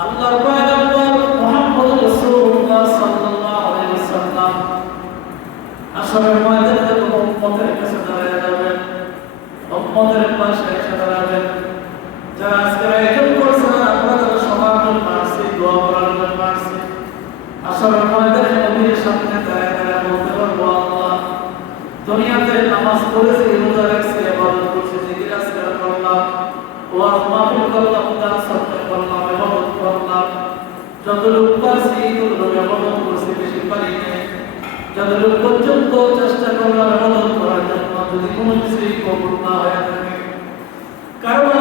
আল্লাহর পয়গম্বর মুহাম্মদ রাসূলুল্লাহ সাল্লাল্লাহু আলাইহি ওয়াসাল্লাম আসরের ময়দানে যখন উম্মতের কাছে দাঁড়িয়ে যাবেন, উম্মতের পাশে এসে দাঁড়াবেন। যারা আজকে আয়োজন করছেন, আপনারা সবার জন্য আসছি, দোয়া করার জন্য আসছি। আসরের ময়দানে নবীর সামনে দাঁড়িয়ে দাঁড়িয়ে বলতে পারবো, আল্লাহ দুনিয়াতে নামাজ পড়েছি, রোজা রাখছি, ইবাদত করছি, জিকির আজকার করলাম, ওয়াজ মাহফিল করলাম, দান সদকা করলাম, ইবাদত করলাম। যতটুকু পারছি ততটুকু ইবাদত করছি, বেশি পারি নাই। যতটুকু পর্যন্ত চেষ্টা করলাম ইবাদত করার জন্য, যদি কোনো কিছুই কবুল না হয়ে থাকে, কারণ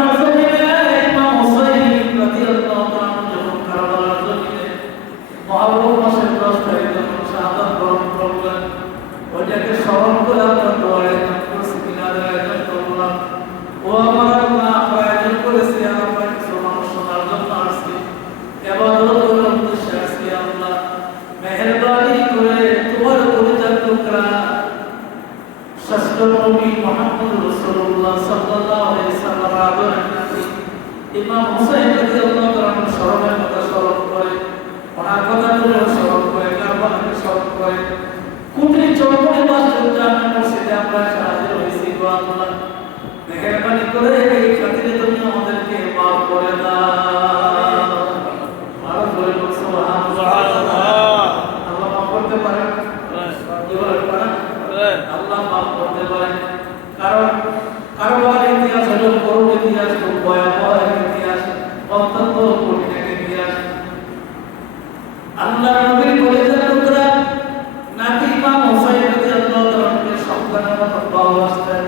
ইমাম হুসাইন রাদিয়াল্লাহু তাআলা যখন কারবালার জমিনে মুহররম মাসের 10 তারিখ যখন শাহাদাত বরণ করলেন, ওইটাকে স্মরণ করে আমরা দোয়ার আয়োজন করছি, মিলাদের আয়োজন করলাম। ও আমার আল্লাহ, আমরা আয়োজন করেছি, আমরা কিছু মানুষ শোনার জন্য আসছি, ইবাদত করার উদ্দেশ্যে আসছি। আল্লাহ মেহেরবানি করে তোমার পরিচার টুকরা শ্রেষ্ঠ নবী মুহাম্মদ রাসূলুল্লাহ সাল্লাল্লাহু আলাইহি সাল্লাম আদরের নবী ইমাম হুসাইন রাদিয়াল্লাহু তাআলা স্মরণের কথা স্মরণ করে, ওনার কথাগুলো স্মরণ করে, কারবালাকে স্মরণ করে, কুটির চৌমুখী মসজিদ জামে মসজিদে আমরা হাজির হয়েছি। গো আল্লাহ, মেহেরবানি করে এই খাতিরে তুমি আমাদেরকে মাফ করে দাও। আরো বলে সুবহানাল্লাহ। আল্লাহ মাফ করতে পারেন, কি বলেন পারেন? আল্লাহ মাফ করতে পারেন। কারণ কারবালার ইতিহাস হলো করুণ ইতিহাস, খুব ভয়াবহ ইতিহাস, অত্যন্ত কঠিন ইতিহাস। আল্লাহ নবীর কলিজার টুকরা নাতি ইমাম হুসাইন রাদিয়াল্লাহু তাআলাকে সন্তানের মতো ভালোবাসতেন।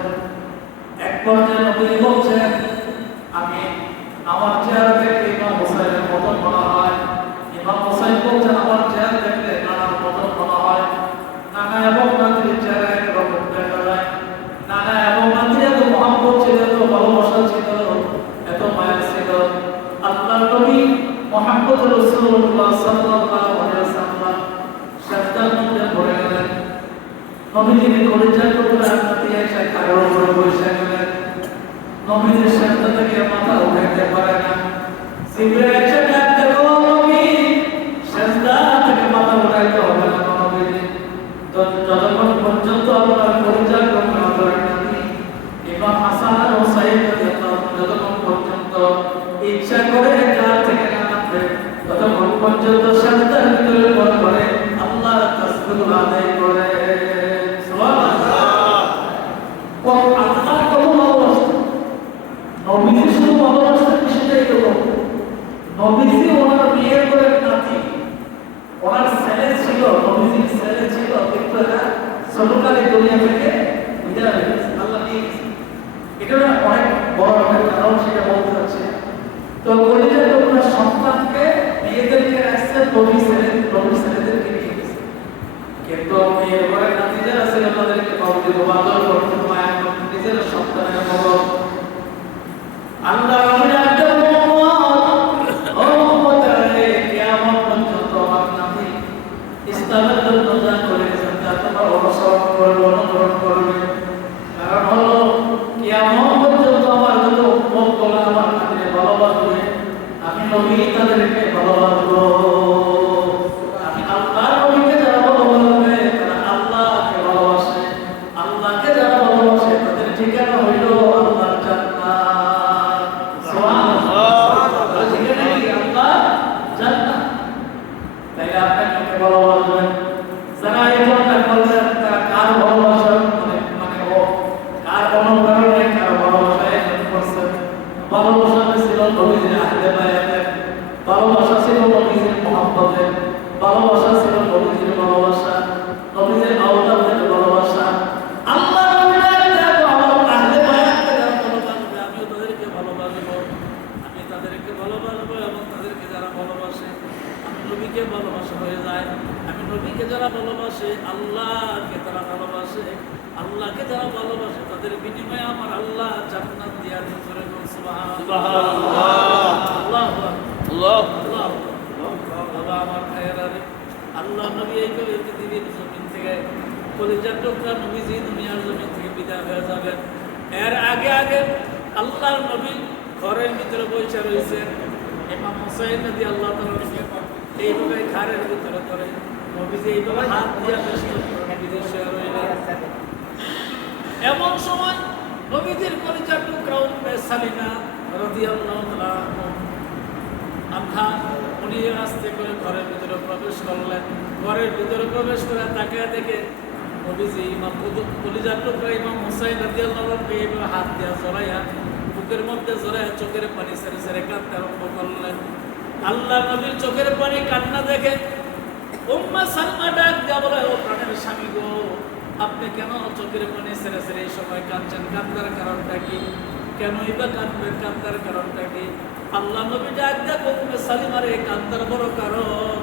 এক পর্যায়ে নবী বলছেন, আমি আমার চেহারা দেখলে ইমাম হুসাইনের মতো মনে হয়। ইমাম হুসাইন বলছেন, আমার চেহারা দেখলে নানার মতো মনে হয়। নানা এবং নাতির চেহারা একরকম দেখা যায়। নানা এবং নাতির এত মহব্বত ছিল, এত ভালোবাসা ছিল, এত মায়া ছিল। আল্লাহ নবী মুহাম্মদ রাসূলুল্লাহ সাল্লাল্লাহু আলাইহি ওয়াসাল্লাম সাজদার মধ্যে পড়ে গেলেন। নবীজির কলিজার টুকরা নাতি এসে কারোর উপরে বসে গেলেন। নবীজির সাজদা থেকে মাথা উঠাইতে পারে না। জিবরাইল এসে ডাকতে, ও নবী, সাজদা থেকে মাথা উঠাইতে হবে না নবীজি। যতক্ষণ পর্যন্ত আল্লাহর কলিজার টুকরা নাতি ইমাম হাসান আর হুসাইন যতক্ষণ পর্যন্ত ইচ্ছা করে কার থেকে না নামবে, ততক্ষণ পর্যন্ত সাজদার ভিতরে পড়ে পড়ে আল্লাহর তাসবিহ আদায় করে। সুবহানাল্লাহ। ও আল্লাহ কত ভালোবাসতেন, নবীজি শুধু ভালোবাসতেন সেটাই তো। নবীজি ওনার বিয়ের করে নাতি, ওনার ছেলে ছিল, নবীজির ছেলে ছিল, কিন্তু এরা ছোটকালে দুনিয়া থেকে বিদায় হয়ে গেছে, আল্লাহ নিয়ে গেছে। এটা অনেক বড় একটা কারণ, সেটা বলতে চাচ্ছি। তো কলিজার টুকরা সন্তানকে মেয়েদেরকে রাখছে, নবী ছেলেদেরকে নিয়ে গেছে। কিন্তু মেয়ের ঘরে নাতি যারা ছিল তাদেরকে বাউদের বাদর করতে, মায়া করতে, নিজের সন্তানের মতো। আল্লাহ নবীর একটা কিয়ামত পর্যন্ত আমার নাতি ইসলামের জন্য যা করে গেছেন তা তোমরা অনুসরণ করবে, অনুকরণ করবে। কারণ হলো কিয়ামত পর্যন্ত আমার যত উম্মত গুলো আমার নাতিকে ভালোবাসবে, আমি নবী তাদেরকে ভালোবাসবো। আমি আল্লাহর নবীকে যারা ভালোবাসবে তারা আল্লাহকে ভালোবাসে, আল্লাহকে যারা ভালোবাসে তাদের ঠিকানা হইল আল্লাহর জান্নাত। সুবহানাল্লাহ। ঠিকানা কি? আল্লাহর জান্নাত। তাই আপনাকে ভালোবাসবেন। যারা এই ধরনের করবেন তারা কার ভালোবাসা মানে ও কার অনুপ্রেরণায় কার ভালোবাসায় করছেন? ভালোবাসা ছিল নবীজির আহলে বায়াতের, ভালোবাসা ছিল নবীজির মুহাব্বতের, ভালোবাসা ছিল নবীজির ভালোবাসা, নবীজির আওলাদের ভালোবাসা। আল্লাহ আমার আহলে বায়াতকে যারা ভালোবাসবে আমিও তাদেরকে ভালোবাসবো, আমি তাদেরকে ভালোবাসবো এবং তাদেরকে যারা ভালোবাসে আমি নবীকে ভালোবাসা হয়ে যায়। আমি নবীকে যারা ভালোবাসে আল্লাহকে তারা ভালোবাসে, আল্লাহকে যারা ভালোবাসে তাদের বিনিময়ে আমার আল্লাহ জান্নাত দিয়া দিন করে। সুবহানাল্লাহ। আল্লাহু আকবার। আল্লাহু আকবার। বাবা আমার ভাইয়েরা, আল্লাহ নবী এই পৃথিবীর জমিন থেকে কলিজার টুকরা নবীজি দুনিয়ার জমিন থেকে বিদায় হয়ে যাবেন। এর আগে আগে আল্লাহর নবী ঘরের ভিতরে বসে রয়েছেন। ইমাম ইমাম হুসাইন রাদিয়াল্লাহু তাআলা এইভাবে ঘাড়ের ভিতরে ধরে নবীজি এইভাবে হাত দিয়ে বেষ্টন করে নবীজি শুয়ে রইলেন। এমন সময় নবীজির কলিজার টুকরা উম্মে সালিমা রাদিয়াল্লাহু তাআলা আনহা উনি আস্তে করে ঘরের ভিতরে প্রবেশ করলেন। ঘরের ভিতরে প্রবেশ করে তাকিয়ে দেখে নবীজি ইমাম কলিজার টুকরা ইমাম হুসাইন রাদিয়াল্লাহু তাআলা এইভাবে হাত দিয়ে জড়াইয়া বুকের মধ্যে জড়াইয়া চোখের পানি ছেড়ে ছেড়ে কাঁদতে আরম্ভ করলেন। আল্লাহ নবীর চোখের পানি কান্না দেখে উম্মে সালমা ডাক দিয়া বলে, ও প্রাণের স্বামী গো, আপনি কেন চোখের পানি ছেড়ে ছেড়ে এই সময় কাঁদছেন? কান্দার কারণটা কি? কেনই বা কাঁদবেন? কান্দার কারণটা কি? আল্লাহ নবী ডাক দিয়া উম্মে সালিমার এই কান্দার বড় কারণ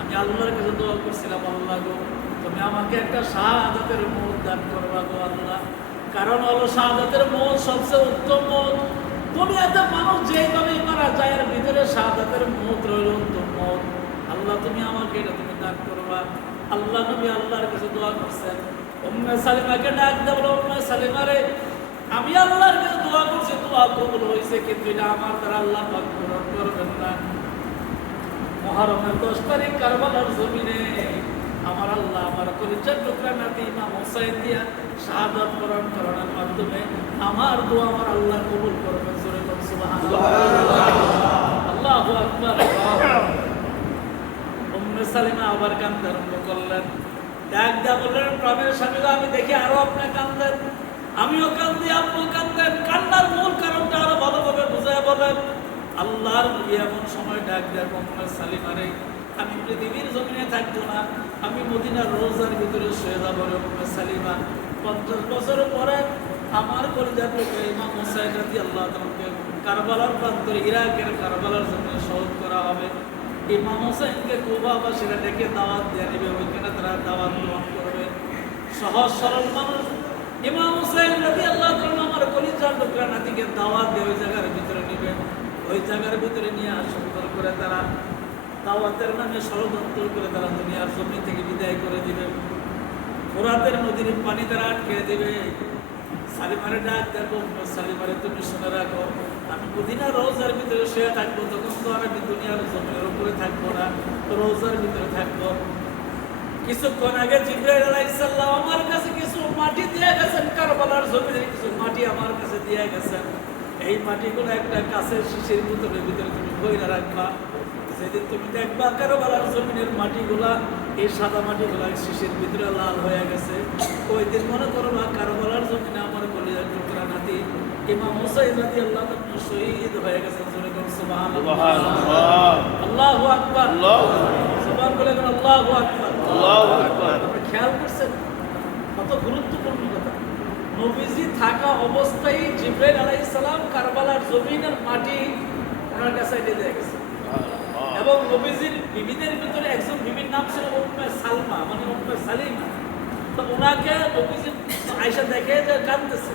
আমি আল্লাহর কাছে দোয়া করছিলাম, আল্লাহ গো তুমি আমাকে একটা শাহাদাতের মৌত দান করবা গো আল্লাহ। কারণ হলো শাহাদাতের মৌত সবচেয়ে উত্তম মৌত। দুনিয়াতে মানুষ যেভাবে মারা যায় এর ভিতরে শাহাদাতের মৌত রইল উত্তম মৌত। আল্লাহ তুমি আমাকে এটা তুমি দান করবা। আল্লাহ নবী আল্লাহর কাছে দোয়া করছেন। উম্মে সালিমাকে ডাক দিয়ে বলো, উম্মে সালিমা রে, আমি আল্লাহর কাছে দোয়া করছি, দোয়া কবুল হয়েছে, কিন্তু এটা আমার দ্বারা আল্লাহ পাক পূরণ করবেন না। মুহররমের 10 তারিখ কারবালার জমিনে আমার আল্লাহ আমার কলিজার টুকরা নাতি ইমাম হুসাইন দিয়া শাহাদাত বরণ করানোর মাধ্যমে আমার দোয়া আমার আল্লাহ কবুল করবেন। জোরে বলুন সুবহানাল্লাহ, আল্লাহু আকবার। উম্মে সালিমা আবার কাঁদতে আরম্ভ করলেন। ডাক দিয়া বললেন, প্রাণের স্বামী গো, আমি দেখি আরো আপনি কাঁদেন, আমিও কাঁদি, আপনিও কাঁদেন। কান্নার মূল কারণটা আরো ভালোভাবে বুঝায় বলেন। আল্লাহর নবী এমন সময় ডাক দেয়া, উম্মে সালিমা রে, আমি পৃথিবীর জমিনে থাকবো না, আমি মদিনার রোজার ভিতরে শুয়ে যাবো রে উম্মে সালিমা। 50 বছর পরে আমার কলিজার টুকরা ইমাম হুসাইন রাদিয়াল্লাহু তাআলাকে কারবালার প্রান্তরে ইরাকের কারবালার জমিনে শহীদ করা হবে। ইমাম হুসাইনকে কুফাবাসীরা ডেকে দাওয়াত দিয়ে নেবে, ওইখানে তারা দাওয়াত গ্রহণ করবে। সহজ সরল মানুষ ইমাম হুসাইন রাদিয়াল্লাহু তাআলা আমার কলিজার টুকরা নাতিকে দাওয়াত দিয়ে ওই জায়গার ভিতরে নেবে। ওই জায়গার ভিতরে নিয়ে সুন্দর করে তারা দাওয়াতের নামে ষড়যন্ত্র করে তারা দুনিয়ার জমি থেকে বিদায় করে দিবে। ফোরাতের নদীর পানি তারা আটকে দিবে। সালিমারে ডাক দেখো, সালিমারে তুমি শুনে রাখো, আমি মদিনার রোজার ভিতরে শুয়ে থাকবো, তখন তো আর আমি দুনিয়ার জমির উপরে থাকবো না, রোজার ভিতরে থাকবো। কিছুক্ষণ আগে জিবরাইল আলাইহিস সালাম আমার কাছে কিছু মাটি দিয়ে গেছেন, কারবালার জমিনে কিছু মাটি আমার কাছে দিয়ে গেছেন। এই মাটিগুলো একটা কাঁচের শিশির বোতলের ভিতরে তুমি বইরা রাখবা। যেদিন তুমি দেখবা কারবালার জমিনের মাটিগুলা, এই সাদা মাটিগুলা শিশির ভিতরে লাল হয়ে গেছে, ওই দিন মনে করবা কারবালার জমিনে আমার কলিজার টুকরা নাতি ইমাম হুসাইন রাদিয়াল্লাহু তাআলা শহীদ হয়ে গেছে। জোরে বলুন সুবহানাল্লাহ, আল্লাহু আকবার, সুবহান বলে বলেন আল্লাহু আকবার, আল্লাহু আকবার। আপনি খেয়াল করছেন কত গুরুত্বপূর্ণ কথা। নবীজি থাকা অবস্থায় জিবরাইল আলাইহিস সালাম কারবালার জমিনের মাটি ওনার কাছে দিয়ে গেছে। এবং নবীজির বিবিদের ভিতরে একজন বিবির নাম ছিল উম্মে সালমা, মানে উম্মে সালিমা। তো ওনাকে নবীজি আয়েশা দেখে যে কাঁদতেছে,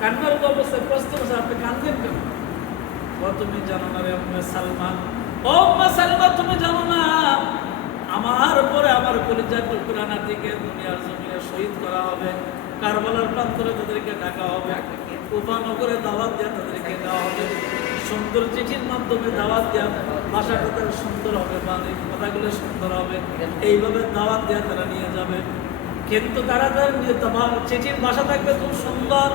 কান্নার অবস্থায় প্রশ্ন করছে, আপনি কাঁদলেন কেন? তুমি জানো না রে উম্মে সালমা, ও উম্মে সালমা তুমি জানো না আমার পরে আমার কলিজার টুকরা নাতিকে দুনিয়ার জমিনে শহীদ করা হবে, কারবালার প্রান্তরে তাদেরকে ডাকা হবে, কুফা নগরে দাওয়াত দেওয়া তাদেরকে দেওয়া হবে, সুন্দর চিঠির মাধ্যমে দাওয়াত দেওয়া, ভাষাটা তার সুন্দর হবে, মানে কথাগুলো সুন্দর হবে, এইভাবে দাওয়াত দেওয়া তারা নিয়ে যাবে। কিন্তু তারা তার চিঠির ভাষা থাকবে খুব সুন্দর,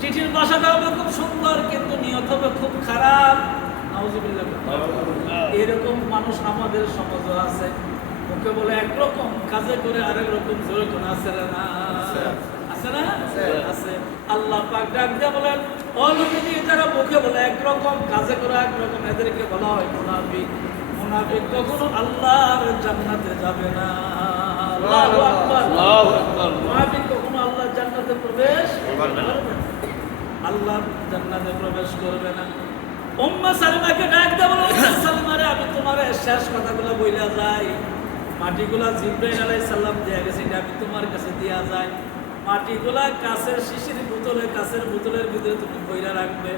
চিঠির ভাষাটা হবে খুব সুন্দর, কিন্তু নিয়ত হবে খুব খারাপ। নাউজুবিল্লাহ। এরকম মানুষ আমাদের সমাজে আছে, মুখে বলে একরকম, কাজে করে আরেক রকম। জোরে কোন আছে না? আছে না? আছে। আল্লাহ পাক ডাক দিয়ে বলেন, ও নবীজি, যারা মুখে বলে একরকম, কাজে করে একরকম, এদেরকে বলা হয় মুনাফিক। মুনাফিক কখনো আল্লাহর জান্নাতে যাবে না। আল্লাহু আকবার, আল্লাহু আকবার। মুনাফিক কখনো আল্লাহর জান্নাতে প্রবেশ করবে না, আল্লাহর জান্নাতে প্রবেশ করবে না। উম্মে সালিমাকে ডাক দিয়ে বলে, উম্মে সালিমা রে, আমি তোমার শেষ কথাগুলো বইলা যাই। মাটিগুলা জিবরাইল আলাইহিস সালাম দিয়ে গেছে, এটা আমি তোমার কাছে দিয়া যাই। মাটিগুলা কাঁচের শিশির বোতলে, কাঁচের বোতলের ভিতরে তুমি বইরা রাখবে।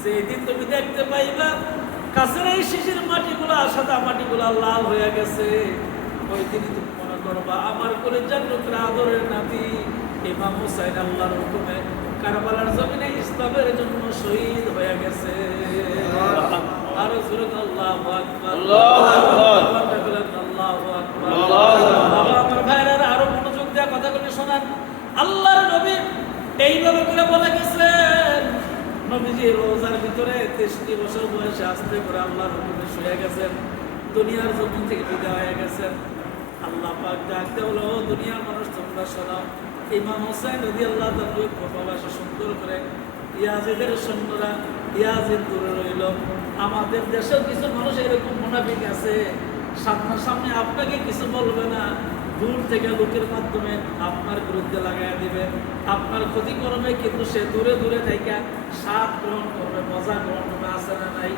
যেদিন তুমি দেখতে পাইবা কাঁচের এই শিশির মাটিগুলা, সাদা মাটিগুলা লাল হয়ে গেছে, ওই দিনই তুমি মনে করবা আমার কলিজার টুকরা আদরের নাতি ইমাম হুসাইন আল্লাহর হুকুমে কারবালার জমিনে ইসলামের জন্য শহীদ হয়ে গেছে। আরো জোরে আল্লাহু আকবার। আল্লাহু আকবার। আল্লাহু আকবার। আল্লাহু আকবার। আমার ভাইরা আরো মনোযোগ দিয়ে কথাগুলো শোনান। আল্লাহর নবী এইভাবে করে বলে গেছেন, নবীজি রোজার ভিতরে 63 বছর বয়সে আস্তে করে আল্লাহর হুকুমে শুয়ে গেছেন, দুনিয়ার জমিন থেকে বিদায় হয়ে গেছেন। আল্লাহ পাক ডাকতে হলো, দুনিয়ার মানুষ তোমরা শোনো, ইমাম হোসেন রাদিয়াল্লাহু তাআলা প্রভাবাসে সুন্দর করে ইয়াজিদের সৈন্যরা ইয়াজিদ দূরে রইল। আমাদের দেশেও কিছু মানুষ এরকম মুনাফিক আছে, সামনাসামনি আপনাকে কিছু বলবে না, দূর থেকে লোকের মাধ্যমে আপনার বিরুদ্ধে লাগাই দিবে, আপনার ক্ষতি করবে, কিন্তু সে দূরে দূরে থেকে স্বাদ গ্রহণ করবে, মজা গ্রহণ করবে। আছে না নাই?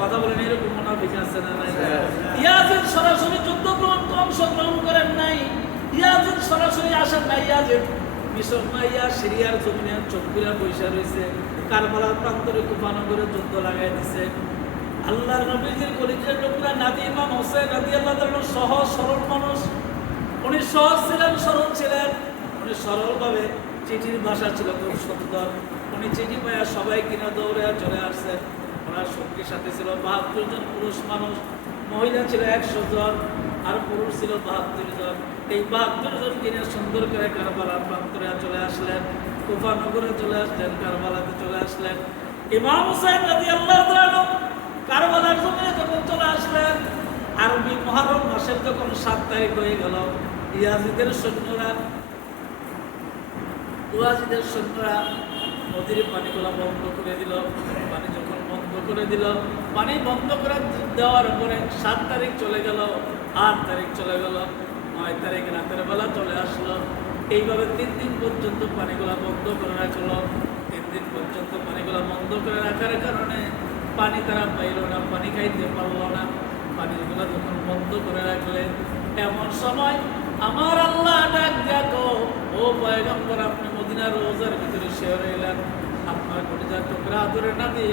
কথা বলেন, এরকম মুনাফিক আছে না নাই? ইয়াজিদ সরাসরি যুদ্ধ অংশগ্রহণ করেন নাই, ইয়াজিদ সরাসরি আসেন নাই। ইয়াজিদ মিশর মাইয়া সিরিয়ার জমিনে চোখগুলা বৈশা রয়েছে, কারবালার প্রান্তরে কুফানগরে যুদ্ধ লাগাই দিছে। আল্লাহর নবীজির কলিজার টুকরা নাতি ইমাম হোসেন রাদিয়াল্লাহু তাআলা সহজ সরল মানুষ, উনি সহজ ছিলেন, সরল ছিলেন। উনি সরলভাবে, চিঠির ভাষা ছিল খুব সুন্দর। উনি চিঠি পাইয়া সবাই কিনা দৌড়ে চলে আসছেন। ওনার সঙ্গীর সাথে ছিল 72 জন পুরুষ মানুষ, মহিলা ছিল 100 জন, আর পুরুষ ছিল 72 জন। এই 72 জন কিনে সুন্দর করে কারবালার প্রান্তরে চলে আসলেন, কুফা নগরে চলে আসলেন, কারবালাতে চলে আসলেন। ইমাম হুসাইন রাদিয়াল্লাহু তাআলা কারবালার জমিনে যখন চলে আসলেন, আরবি মুহররম মাসের যখন 7 তারিখ হয়ে গেল, ইয়াজিদের সৈন্যরা নদীর পানিগুলো বন্ধ করে দিল। পানি যখন বন্ধ করে দিল, পানি বন্ধ করে দেওয়ার পরে 7 তারিখ চলে গেল, 8 তারিখ চলে গেল, 9 তারিখ রাতের বেলা চলে আসলো। এইভাবে 3 দিন পর্যন্ত পানিগুলা বন্ধ করে রাখলো। 3 দিন পর্যন্ত পানিগুলা বন্ধ করে রাখার কারণে পানি তারা পাইল না, পানি খাইতে পারলো না। পানিগুলা যখন বন্ধ করে রাখলেন, এমন সময় আমার আল্লাহ ডাক দেখো, ও পয়গম্বর, আপনি মদিনার রোজার ভিতরে শুয়ে রইলেন, আপনার কলিজার টুকরা আদরের নাতি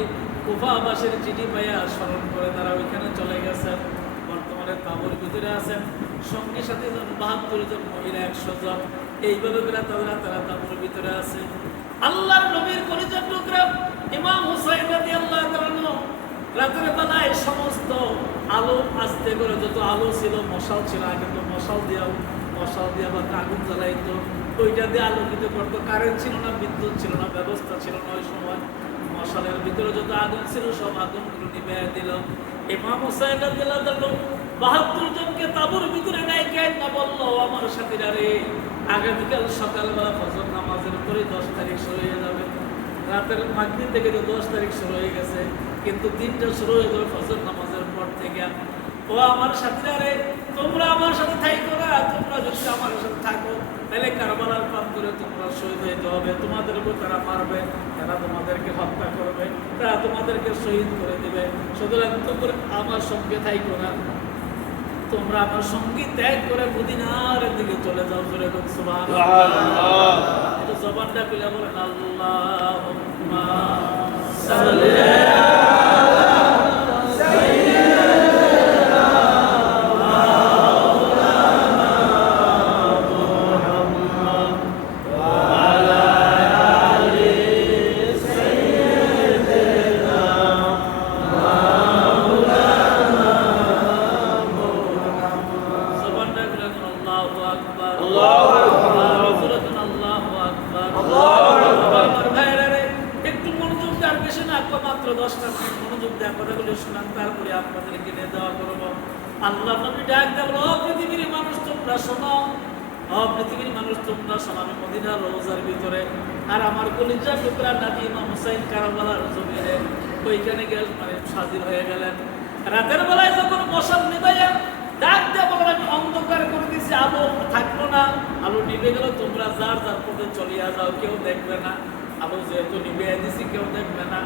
কুফাবাসীর চিঠি পাইয়া স্মরণ করে তারা ওইখানে চলে গেছেন। বর্তমানে তাঁবুর ভিতরে আছেন, সঙ্গী সাথে 72 জন, মহিলা 100 জন। এইভাবে করে তারা তাঁবুর ভিতরে আছে। আল্লাহর নবীর কলিজার টুকরা ইমাম হুসাইন রাদিয়াল্লাহু তাআলা রাতের বেলায় সমস্ত আলো আস্তে করে, যত আলো ছিল, মশাল ছিল, আগে তো মশাল দিয়া বা আগুন জ্বালাইতো, ওইটা দিয়ে আলোকিত করতো। কারেন্ট ছিল না, বিদ্যুৎ ছিল না, ব্যবস্থা ছিল না ওই সময়। মশালের ভিতরে যত আগুন ছিল সব আগুনগুলো নিভে দিল। ইমাম হুসাইন রাদিয়াল্লাহু তাআলা 72 জনকে তাঁবুর ভিতরে ডাইকে না বললো, আমার সাথীরা রে, আগামীকাল সকালবেলা ফজর নামাজের পরে 10 তারিখ শুরু হয়ে যাবে। রাতের মাগরিব থেকে তো 10 তারিখ শুরু হয়ে গেছে, কিন্তু দিনটা শুরু হয়ে যাবে ফজর নামাজের পর থেকে। ও আমার সাথীরা রে, তোমরা আমার সাথে থাকো না, তোমরা যদি আমার সাথে থাকো তাহলে কারবালার প্রান্তরে তোমরা শহীদ হইতে হবে। তোমাদের উপর তারা মারবে, তারা তোমাদেরকে হত্যা করবে, তারা তোমাদেরকে শহীদ করে দিবে। সুতরাং তোমরা আমার সঙ্গে থাকো না, তোমরা আমার সঙ্গী ত্যাগ করে মদিনার দিকে চলে যাও। জোরে বলুন সুবহানাল্লাহ। এটা জবানটা খুলে বলেন আল্লাহুম্মা সাল্লি আল্লাহ নবী ডাক দেন, ও পৃথিবীর মানুষ তোমরা শোনো, ও পৃথিবীর মানুষ তোমরা শোনো, আমি মদিনার রোজার ভিতরে আর আমার কলিজার টুকরা নাতি ইমাম হুসাইন কারবালার জমিনে ওইখানে গিয়ে হাজির হয়ে গেলেন। রাতের বেলায় যখন মশাল নিভাইয়া ডাক দিয়ে বলেন, আমি অন্ধকার করে দিয়েছি, আলো থাকলো না, আলো নিভে গেল, তোমরা যার যার পথে চলিয়া যাও, কেউ দেখবে না। আলো যেহেতু নিভে দিছি, কেউ দেখবে না।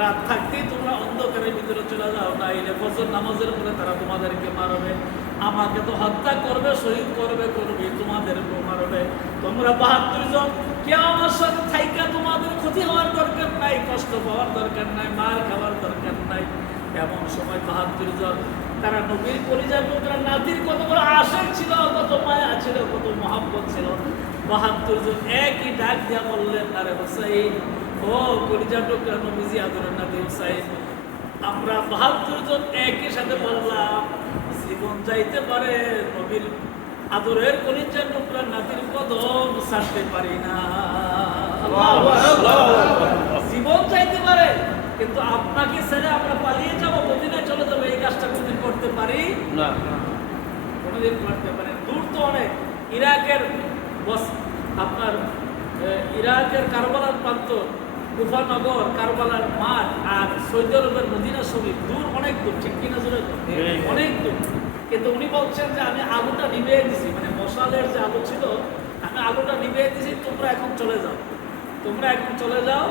রাত থাকতেই তোমরা অন্ধকারের ভিতরে চলে যাও, না এলে ফজর নামাজের পরে তারা তোমাদেরকে মারবে, আমাকে তো হত্যা করবে, শহীদ করবে, তোমাদেরকেও মারবে। তোমরা 72 জন কেউ আমার সাথে থাইকা তোমাদের ক্ষতি হওয়ার দরকার নাই, কষ্ট পাওয়ার দরকার নাই, মার খাওয়ার দরকার নাই। এমন সময় 72 জন তারা নবীর কলিজার টুকরা নাতির কত বড় আশীর্বাদ ছিল, কত মায়া ছিল, কত মহব্বত ছিল। 72 জন একই ডাক দিয়া বললেন, আরে হুসাইন, ও কলিজার টুকরা নবীজি আদরের নাতি হুসাইন, ও আমরা ৭২ জন একই সাথে বললাম জীবন যাইতে পারে নবীর আদরের কলিজার টুকরা নাতির কদম ছাড়তে পারি না। আল্লাহু আকবার। জীবন চাইতে পারে কিন্তু আপনাকে ছেড়ে আমরা পালিয়ে যাবো, মদিনায় চলে যাবো, এই কাজটা কোনদিন করতে পারি না। কোনদিন করতে পারি না। দূর তো অনেক। ইরাকের আপনার ইরাকের কারবালার প্রান্ত, কুফানগর, কারবালার মাঠ আর সৌদি আরবের মদিনা শরীফ দূর, অনেক দূর, ঠিক কিনা জোরে? অনেক দূর। কিন্তু উনি বলছেন যে আমি আগুটা নিভিয়ে দিছি, মানে মশালের যে আলো ছিল আমি আগুটা নিভিয়ে দিছি, তোমরা এখন চলে যাও, তোমরা এখন চলে যাও,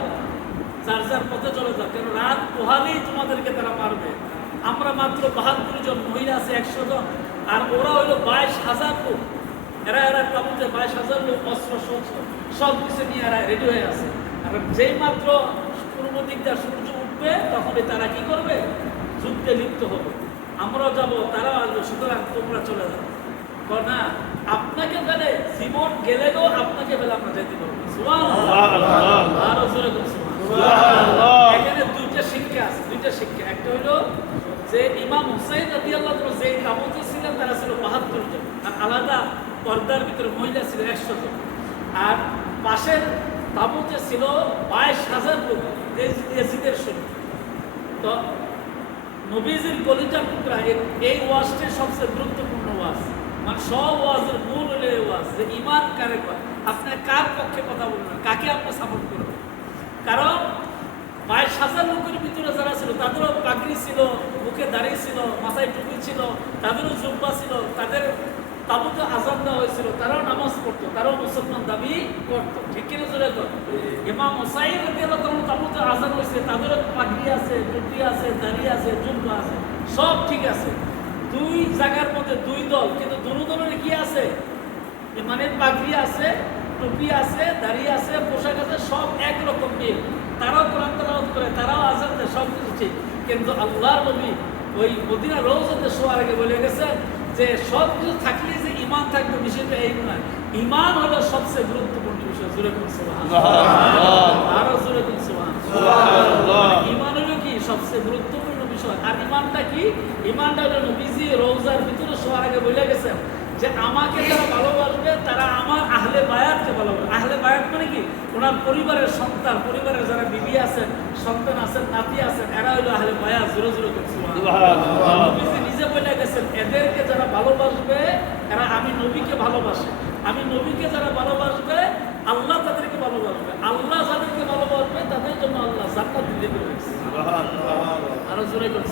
যার যার পথে চলে যাও, কেন রাত পোহালেই তোমাদেরকে তারা মারবে। আমরা মাত্র ৭২ জন, মহিলা আছে ১০০ জন, আর ওরা হইলো ২২,০০০ লোক। এরা তাবুতে ২২,০০০ লোক, অস্ত্র শস্ত্র সব কিছু নিয়ে এরা রেডি হয়ে আছে। আর যেই মাত্র পূর্ব দিক দিয়ে সূর্য উঠবে তখনই তারা কি করবে? যুদ্ধে লিপ্ত হবে। আমরাও যাবো, তারাও আসবে, সুতরাং তোমরা চলে যাও। না, আপনাকে ফেলে জীবন গেলেও আপনাকে ফেলে আমরা যেতে পারবো। আরো জোরে এখানে দুইটা শিক্ষা আছে, দুইটা শিক্ষা। একটা হইলো যে ইমাম হুসাইন রাদিয়াল্লাহু তাআলা যে তাবুতে ছিলেন তারা ছিল ৭২ জন, আর আলাদা পর্দার ভিতরে মহিলা ছিল ১০০ জন, আর পাশের তাবুতে ছিল ২২,০০০ লোক ইয়াজিদের সৈন্য। তো নবীজির কলিজার টুকরা এই ওয়াজটি সবচেয়ে গুরুত্বপূর্ণ ওয়াজ, মানে সব ওয়াজের মূল হলো এই ওয়াজ যে ঈমান কারে কয়, আপনি কার পক্ষে কথা বলবেন, কাকে আপনি সাপোর্ট করবেন। কারণ ২২,০০০ লোকের ভিতরে যারা ছিল তাদেরও পাগড়ি ছিল, মুখে দাড়ি ছিল, মাথায় টুপি ছিল, তাদেরও জুব্বা ছিল, তাদের তাবুতে আযান দেওয়া হয়েছিল, তারাও নামাজ পড়তো, তারাও মুসলমান দাবি করতো, ঠিক কিনা জোরে কর? ইমাম হুসাইন রাদিয়াল্লাহু তাআলা তাবুতে আযান হয়েছে, তাদেরও পাগড়ি আছে, টুপি আছে, দাড়ি আছে, জুব্বা আছে, সব ঠিক আছে। দুই জায়গার মধ্যে দুই দল, কিন্তু দুনো দলের কি আছে? মানে পাগড়ি আছে, টুপি আছে, দাড়ি আছে, পোশাক আছে, সব একরকম নিয়ে তারাও কোরআন তেলাওয়াত করে, তারাও আযান দেয়, সব কিছু ঠিক। কিন্তু আল্লাহর নবী ওই মদিনা রওজাতে শোয়ার আগে বলে গেছে যে সব কিছু থাকলে যে ঈমান থাকবে, বিষয়টা এই নয়। ঈমান হলো সবচেয়ে গুরুত্বপূর্ণ বিষয়। জোরে কোন সুবহানাল্লাহ, আরো জোরে কোন সুবহানাল্লাহ। ঈমান হলো কি? সবচেয়ে গুরুত্বপূর্ণ বিষয়। আর ঈমানটা কি? ঈমানটা হলো নবীজি রওজার ভিতরে শোয়ার আগে বলে গেছেন যে আমাকে যারা ভালোবাসবে তারা আমার আহলে বায়াতকে ভালোবাসবে। আহলে বায়াত মানে কি? ওনার পরিবারের সন্তান, পরিবারের যারা বিবি আছেন, সন্তান আছেন, নাতি আছেন, এরা হইলো আহলে বায়াত। জোরে জোরে কোন সুবহানাল্লাহ। নবীজি নিজে বলে গেছেন এদেরকে যারা ভালোবাসবে এরা আমি নবীকে ভালোবাসে। আমি নবীকে যারা ভালোবাসবে আল্লাহ তাদেরকে ভালোবাসবে। আল্লাহ যাদেরকে ভালোবাসবে তাদের জন্য আল্লাহ জান্নাত দিতে রয়েছে। আরো জোরে কোন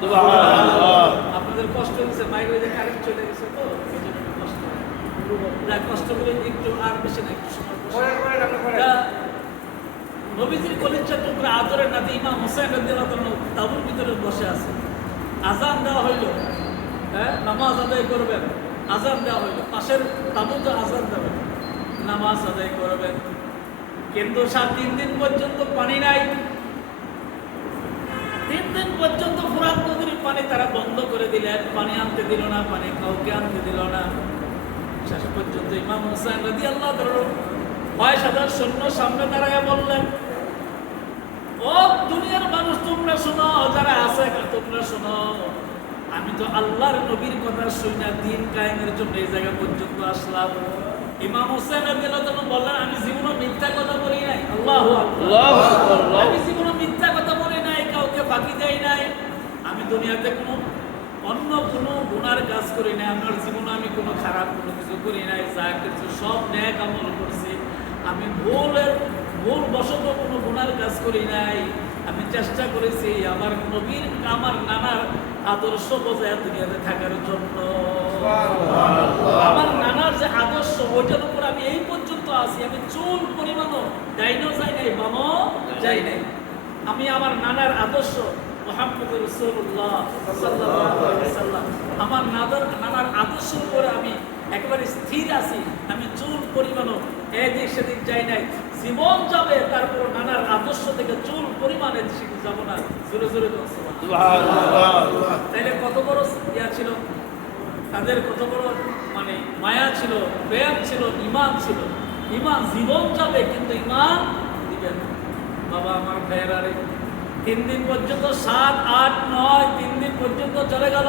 সুবহানাল্লাহ। আপনাদের কষ্ট হচ্ছে, মাইক ওই যে কারেন্ট চলে গেছে তো এই জন্য কষ্ট হয়। না কষ্ট করে একটু আর বেশি না, একটু সময় নবীজির কলিজার টুকরা আদরের নাতি ইমাম হুসাইন রাদিয়াল্লাহু তাআলা তাঁবুর ভিতরে বসে আছে। আযান দেওয়া হইল, হ্যাঁ, নামাজ আদায় করবেন। আযান দেওয়া হইল, পাশের তাঁবুতে আযান দেবেন, নামাজ আদায় করবেন। কিন্তু ৩ দিন পর্যন্ত পানি নাই। ৩ দিন পর্যন্ত ফুরাত নদীর পানি তারা বন্ধ করে দিলেন, পানি আনতে দিল না, পানি কাউকে আনতে দিল না। শেষ পর্যন্ত ইমাম হুসাইন রাদিয়াল্লাহু তাআলা ৬০০০ সৈন্য সামনে দাঁড়ায় বললেন, ও দুনিয়ার মানুষ তোমরা শোনো, যারা আছে তোমরা শোনো, আমি তো আল্লাহর নবীর কথা শুনে দিন কায়েমের জন্য এই জায়গা পর্যন্ত আসলাম। ইমাম হুসাইন রাদিয়াল্লাহু তাআলা বললেন আমি জীবনে মিথ্যা কথা বলি নাই। আল্লাহু আকবার। আমি জীবনে মিথ্যা কথা বলি নাই, কাউকে ফাঁকি দেই নাই। আমি দুনিয়াতে অন্য কোনো গুনার কাজ করি নাই। আমার জীবনে আমি কোনো খারাপ কোনো কিছু করি নাই। যা কিছু সব নেক আমল করছি। আমি ভুল বশত কোনো গুনার কাজ করি নাই। আমি চেষ্টা করেছি আমার নবীর, আমার নানার আদর্শ বজায় দুনিয়াতে থাকার জন্য। আমার নানার যে আদর্শ ওইটার উপর আমি এই পর্যন্ত আছি। আমি চুল পরিমাণও ডাইনও যাই নাই, বামও যাই নাই। আমি আমার নানার আদর্শ মুহাম্মদ রাসূলুল্লাহ সাল্লাল্লাহু আলাইহি ওয়াসাল্লাম, আমার নানার আদর্শের উপরে আমি একেবারে স্থির আছি। আমি চুল পরিমাণও এদিক সেদিক যাই নাই। জীবন যাবে তারপর নানার আদর্শ থেকে চুল পরিমাণে সেদিকে যাবো না। জোরে জোরে সুবহানাল্লাহ। তাইলে কত বড় ইয়া ছিল তাদের, কত বড় মানে মায়া ছিল, প্রেম ছিল, ঈমান ছিল। ঈমান জীবন যাবে কিন্তু ঈমান দিবেন। বাবা আমার ভাইয়েরা রে, 3 দিন পর্যন্ত 7, 8, 9 3 দিন পর্যন্ত চলে গেল।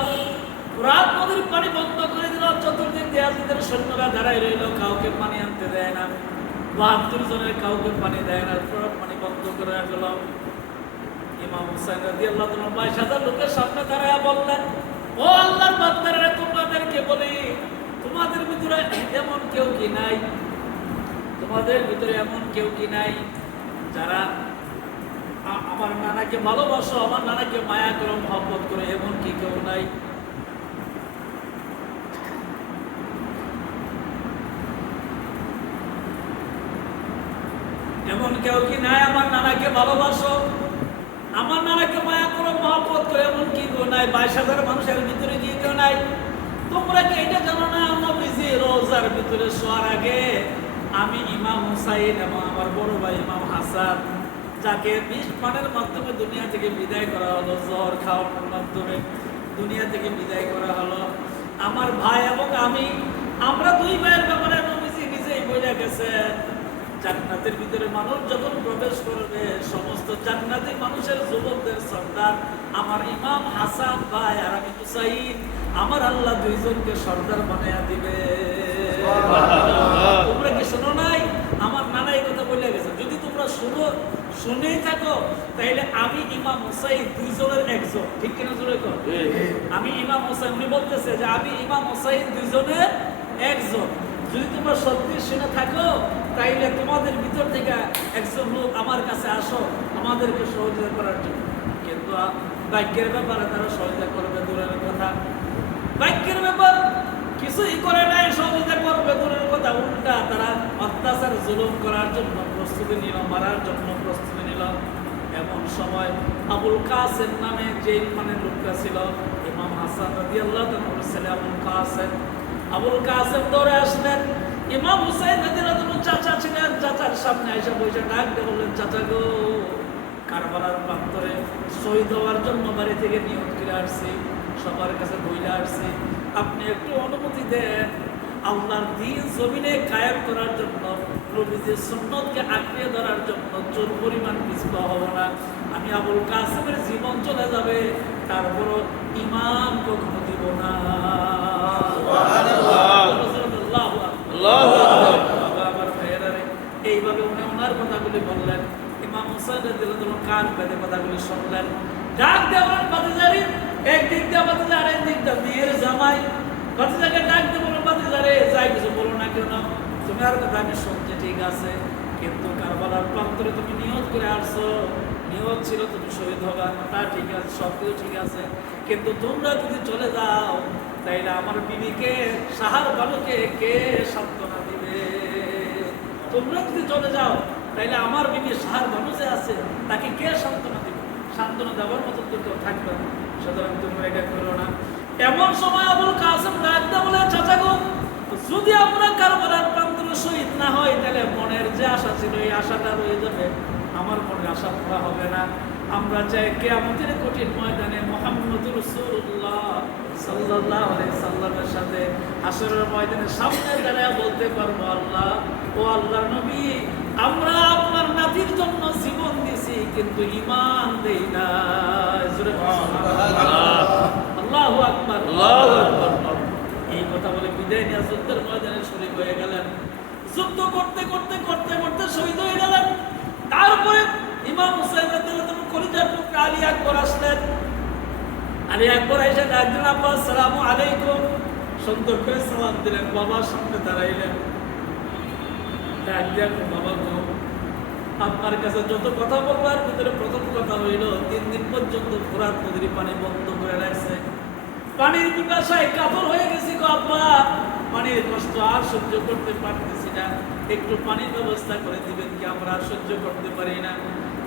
রাত নদীর পানি বন্ধ করে দিল। চতুর্দিক ইয়াজিদের সৈন্যরা দাঁড়ায় রইল, কাউকে পানি আনতে দেয় না। 72 জনের কাউকে পানি দেয় না, পানি বন্ধ করে রাখল। ইমাম হুসাইন রাদিয়াল্লাহু তাআলা 22,000 লোকের সামনে দাঁড়ায় বললেন, ও আল্লাহর বান্দারা, তোমাদেরকে বলি, তোমাদের ভিতরে এমন কেউ কি নাই, তোমাদের ভিতরে এমন কেউ কি নাই যারা আমার নানাকে ভালোবাসো, আমার নানাকে মায়া করো, মহব্বত করো, এমন কি কেউ নাই? এমন কেউ কি নাই আমার নানাকে ভালোবাসো, আমার নানাকে মায়া করো, মহব্বত করো, এমন কি কেউ নাই? 22,000 মানুষের ভিতরে কি কেউ নাই? তোমরা কি এটা জানো না, নবীজি রোজার ভিতরে শোয়ার আগে আমি ইমাম হুসাইন এবং আমার বড় ভাই ইমাম হাসান, যাকে 20 পানের মাধ্যমে দুনিয়া থেকে বিদায় করা হলো, জ্বর খাওয়ানোর মাধ্যমে দুনিয়া থেকে বিদায় করা হলো, আমার ভাই এবং আমরা 2 ভাইয়ের ব্যাপারে নবীজি নিজেই বলে গেছেন, জান্নাতের ভিতরে মানুষ যখন প্রবেশ করবে, সমস্ত জান্নাতি মানুষের যুবকদের সর্দার আমার ইমাম হাসান ভাই আর আমি হুসাইন, আমার আল্লাহ 2 জনকে সর্দার বানায়া দিবে। তোমরা কি শোনো নাই? আমার নানা এই কথা বলে গেছে। যদি তোমরা শুনেই থাকো, তাইলে আমি ইমাম হুসাইন 2 জনের একজন, ঠিক কিনা জোরে কর? আমি ইমাম হুসাইন, উনি বলতেছে যে আমি ইমাম হুসাইন 2 জনের একজন। যদি তোমরা সত্যি শুনে থাকো, তাইলে তোমাদের ভিতর থেকে একজন লোক আমার কাছে আসো আমাদেরকে সহযোগিতা করার জন্য। কিন্তু বাক্যের ব্যাপারে তারা সহযোগিতা করবে দূরের কথা, বাক্যের ব্যাপার কিছুই করে নাই, সহযোগিতা করবে দূরের কথা, উল্টা তারা অত্যাচার জুলুম করার জন্য প্রস্তুতি নিল, মারার জন্য প্রস্তুতি নিল। এমন সময় আবুল কাসেম নামে যে লোকটা ছিল, ইমাম হাসান রাদিয়াল্লাহু তাআলার ছেলে আবুল কাসেম দৌড়ে আসলেন। ইমাম হুসাইন রাদিয়াল্লাহু তাআলা চাচা ছিলেন, চাচার সামনে এসে বসে ডাক দিয়ে বললেন, চাচা গো, কারবালার প্রান্তরে শহীদ হওয়ার জন্য বাড়ি থেকে নিয়ত করে আসছি, সবার কাছে বইলে আসছি, আপনি একটু অনুমতি দেন, আল্লাহর দ্বীন জমিনে কায়েম করার জন্য, নবীজির সুন্নতকে আঁকড়ে ধরার জন্য চোর পরিমাণ পিছপা হব না। আমি আবুল কাসেমের জীবন চলে যাবে, তারপরও ইমাম কখনো দিব না। এইভাবে উনি ওনার কথাগুলি বললেন। ইমাম হুসাইন রাদিয়াল্লাহু তাআলা কান পেতে কথাগুলি শুনলেন। ডাক দেওয়ার বাতিজারি, একদিক দিয়ে বাতিজা, আরেক দিক দিয়ে মেয়ের জামাই, বাতিজাকে ডাক দিয়ে বলল, বাতিজারে যাই কিছু বলো না কেন, তোমার কথা আমি শুনছি ঠিক আছে, কিন্তু কারবালার প্রান্তরে তুমি নিয়ত করে আসছো, নিয়ত ছিল তুমি শহীদ হবা, তা ঠিক আছে, সব কিছু ঠিক আছে, কিন্তু তোমরা যদি চলে যাও, তাইলে আমার বিবিকে, সাহার বালুকে কে সান্ত্বনা দিবে? তোমরা যদি চলে যাও, তাইলে আমার বিবি সাহার বালু যে আছে, তাকে কে সান্ত্বনা দিবে? সান্ত্বনা দেওয়ার মতো তো কেউ থাকবে না, সুতরাং তোমরা এটা করো না। এমন সময় আবুল কাসেম ডাকতে বলে, চাচা গো, যদি আমরা কারবালার প্রান্তরে শহীদ না হয়, তাহলে মনের যে আশা ছিল এই আশাটা রয়ে যাবে, আমার মনের আশা পুরা হবে না। আমরা চাই কিয়ামতের কঠিন ময়দানে মুহাম্মদুর রাসূলুল্লাহ সাল্লাল্লাহু আলাইহি সাল্লামের সাথে হাসরের ময়দানে সামনে দাঁড়ায় বলতে পারবো, আল্লাহ, ও আল্লাহর নবী, আমরা আপনার নাতির জন্য জীবন দিছি, কিন্তু ঈমান দেই না। আল্লাহু আকবার, আল্লাহু আকবার। এই কথা বলে বিদায় নিয়ে যুদ্ধের ময়দানে শরীক হয়ে গেলেন। যুদ্ধ করতে করতে করতে করতে শহীদ হয়ে গেলেন। তারপরে ইমাম হুসাইন রাদিয়াল্লাহু তাআলা কলিজার টুকরা আলী আকবর আসলেন। আলী আকবর এসে ডাকলেন, আব্বা আসসালামু আলাইকুম, সুন্দর করে সালাম দিলেন, বাবার সামনে দাঁড়াইলেন। ডাক দিয়ে, বাবা গো, আপনার কাছে যত কথা বলবার ভিতরে প্রথম কথা হইল, 3 দিন পর্যন্ত ফোরাত নদীর পানি বন্ধ করে রাখছে, পানির পিপাসায় কাতর হয়ে গেছি গো আব্বা, পানির কষ্ট আর সহ্য করতে পারতেছি না, একটু পানির ব্যবস্থা করে দিবেন কি, আমরা আর সহ্য করতে পারি না।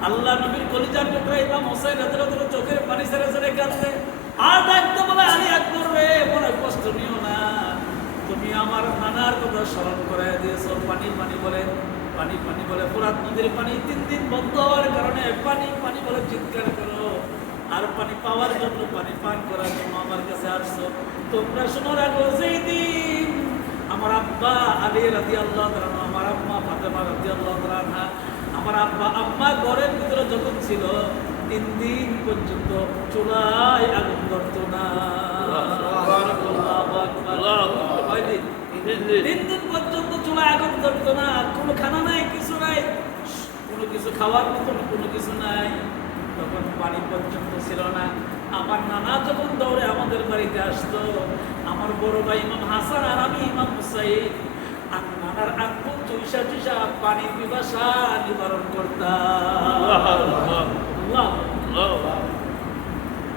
আল্লাহ নবীর কলিজার টুকরা ইমাম হুসাইন রাদিয়াল্লাহু তাআলা চোখের পানি ছেড়ে ছেড়ে কাঁদছে, আর ডাকতে বলে, আলী আকবর রে, বড় কষ্ট নিও না, তুমি আমার নানার কথা স্মরণ করে দিয়েছো। পানি পানি বলে, পানি পানি বলে, ফোরাত নদীর পানি 3 দিন বন্ধ হওয়ার কারণে পানি পানি বলে চিৎকার করো, আর পানি পাওয়ার জন্য, পানি পান করার জন্য আমার কাছে আসছো। তোমরা শোনো রাখো, যেই দিন আমার আব্বা আলী রাদিয়াল্লাহু তাআলা, আমার আম্মা ফাতেমা রাদিয়াল্লাহু তাআলা, আমার আব্বা আম্মা ঘরের ভিতরে যখন ছিল, 3 দিন পর্যন্ত চুলায় আগুন ধরত না। আল্লাহু আকবার। কয় দিন? 3 দিন পর্যন্ত চুলায় আগুন ধরত না। কোনো খানা নাই, কিছু নাই, কোনো কিছু খাওয়ার মতন কোনো কিছু নাই। তখন পানি পর্যন্ত ছিল না। আমার নানা যখন দৌড়ে আমাদের বাড়িতে আসতো, আমার বড় ভাই ইমাম হাসান আর আমি ইমাম হুসাইন আর নানার আঙ্গুল চুইসা চুইসা পানির পিপাসা নিবারণ করতাম।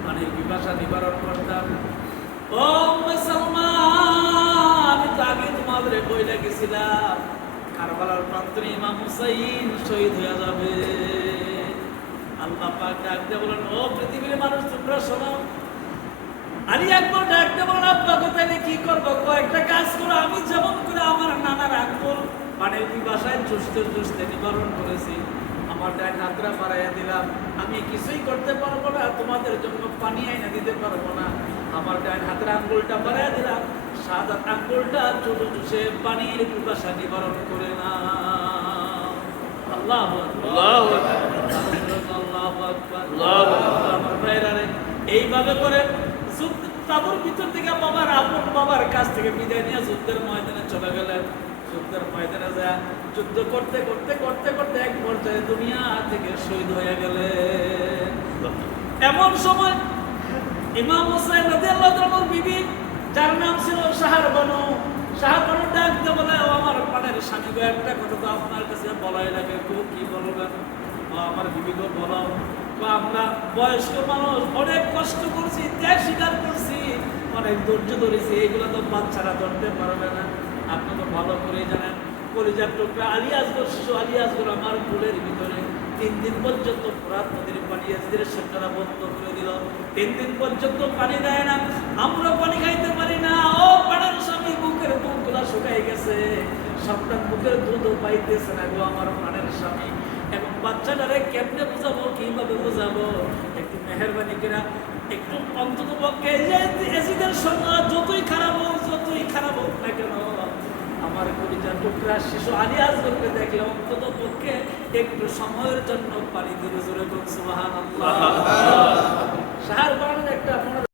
পানির পিপাসা নিবারণ করতাম। ও মুসলমান, আমি তো আগে তোমাদের বইলা গেছিলাম কারবালার প্রান্তরে ইমাম হুসাইন শহীদ হয়ে যাবে। আল্লাহ পাক ডাক দিয়ে বলেন, ও পৃথিবীর মানুষ তোমরা শোনো। আলী আকবর ডাক দিয়ে বলেন, আব্বা কোথায় কি করবো? কয়েকটা কাজ করো। আমি যেমন করে আমার নানার আঙ্গুল পানির পিপাসায় চুষতে চুষতে নিবারণ করেছি, আমার ডান হাতটা বাড়াইয়া দিলাম। আমি কিছুই করতে পারবো না, তোমাদের জন্য পানি আইনা দিতে পারবো না। আমার ডান হাতের আঙ্গুলটা বাড়াইয়া দিলাম, সাদা আঙ্গুলটা ছোট চুষে পানির পিপাসা নিবারণ করে না। আল্লাহু আকবার, আল্লাহু আকবার, আল্লাহু আকবার। আমার ভাইরা রে, এইভাবে করে তাবুর ভিতর থেকে বাবার আপন বাবার কাছ থেকে বিদায় নিয়ে যুদ্ধের ময়দানে চলে গেলেন। যুদ্ধের ময়দানে যা যুদ্ধ করতে করতে করতে করতে এক পর্যায়ে দুনিয়া থেকে শহীদ হয়ে গেলেন। এমন সময় ইমাম হুসাইন রাদিয়াল্লাহু তাআলার বিবি, যার নাম ছিল শাহরবানু, শাহরবানু ডাক দিয়ে বলে, ও আমার প্রাণের স্বামী গো, একটা কথা তো আপনার কাছে বলাই লাগে। কি বলবেন? আমার বিবি গো বলো। আমরা বয়স্ক মানুষ, অনেক কষ্ট করছি, ত্যাগ স্বীকার করছি, অনেক ধৈর্য ধরেছি, এগুলো তো বাচ্চারা ধরতে পারবে না। আপনি তো ভালো করে জানেন, কলিজার টুকরা আলী আসগর, শিশু আলী আসগর আমার কোলের ভিতরে 3 দিন পর্যন্ত ফোরাত নদীর পানি এসে সেটা বন্ধ করে দিল। 3 দিন পর্যন্ত পানি দেয় না, আমরা পানি খাইতে পারি না। ও পাড়ার স্বামী, বুকের বুকগুলা শুকাই গেছে, সন্তান বুকের দুধও পাইতেছে না গো আমার প্রাণের স্বামী। এবং বাচ্চাটারে কেমনে বোঝাবো, কিভাবে বোঝাবো? একটু মেহরবানি করে একটু অন্তত পক্ষে এসিদের সঙ্গে যতই খারাপ হোক না কেন, আমার কলিজার টুকরা শিশু আলী আসগরকে দেখলে অন্তত পক্ষে একটু সময়ের জন্য পানি দিলে জোরে সুবহানাল্লাহ। শাহরবানুর একটা